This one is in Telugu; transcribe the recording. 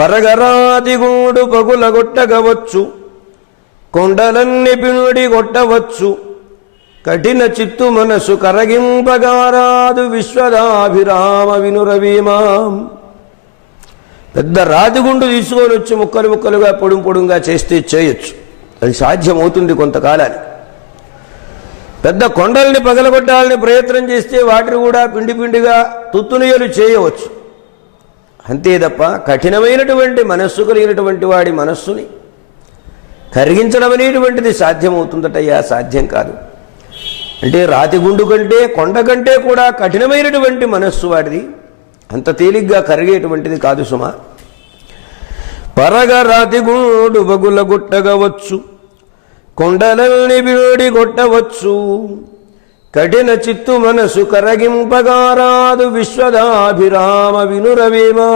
పరగరాదిగూడు పగులగొట్టగవచ్చు, కొండలన్ని పిండి కొట్టవచ్చు, కఠిన చిత్తు మనసు కరగింపగారాదు విశ్వదాభిరామ వినురవీమాం. పెద్ద రాతిగుండు తీసుకొని వచ్చి ముక్కలు ముక్కలుగా పొడుంగా చేస్తే చేయొచ్చు, అది సాధ్యమవుతుంది కొంతకాలానికి. పెద్ద కొండల్ని పగలగొట్టాలని ప్రయత్నం చేస్తే వాటిని కూడా పిండి పిండిగా తుత్తునియలు చేయవచ్చు. అంతే తప్ప కఠినమైనటువంటి మనస్సు కలిగినటువంటి వాడి మనస్సుని కరిగించడం అనేటువంటిది సాధ్యమవుతుందటయ్యా, సాధ్యం కాదు. అంటే రాతిగుండు కంటే కొండ కంటే కూడా కఠినమైనటువంటి మనస్సు వాడిది, అంత తేలిగ్గా కరిగేటువంటిది కాదు సుమా. పరగ రాతిగుండు బగుల గుట్టగవచ్చు, కొండలల్ని బీడి కొట్టవచ్చు, కఠిన చిత్తు మనసు కరగింపగారాదు విశ్వదాభిరామ వినురవేమా.